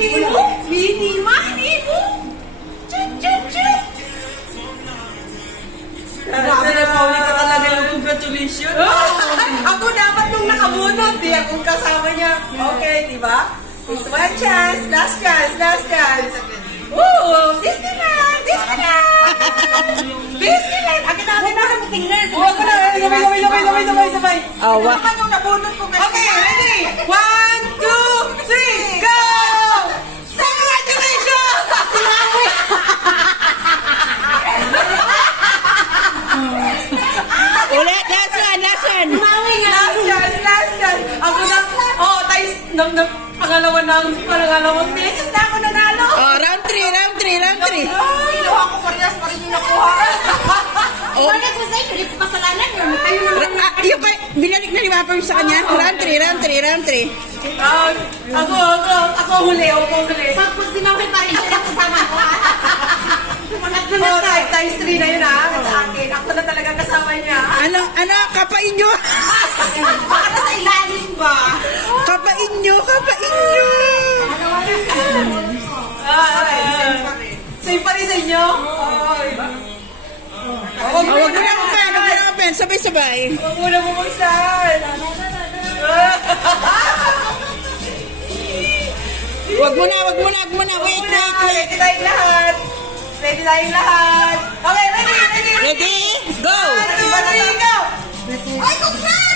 Mini mo? Mini mo? Chut! Grabe na, Pauli ka talaga yung congratulations. Ako dapat nung nakabunot, di akong kasama niya. Okay, di ba? It's one chance, last chance. Woo! Disneyland! Akin na. Huwag ko na, sabay. Oh, Ito naman yung nabunot ko kasi. Okay, ready? 1, 2, 3, go! Congratulations! Ulit, last one. Last chance. Ako na, tayo, pangalawang beses na ako nanalo. Oh, round 3. Kinuha ko parehas pa rin yung nakuha. Wala ko sa'yo, hindi ko kasalanan yun. Tayo naman. Yung binalik na ni Papa sa kanya. Round 3. Ako huli. Pag sinawin pa rin siya kasama ko. Times 3 na yun sa akin. Ako na talaga kasama niya. Ano, kapain nyo. Baka nasa ilalim ba? Kapain nyo. Same pa rin sa inyo? Huwag mo na ang pen. Sabay-sabay. Huwag mo na bumagsan. Wag mo na. Wait. Ready tayong lahat. Okay, ready. Ready? Go! 1, 2, 3, go! Ay, congrats!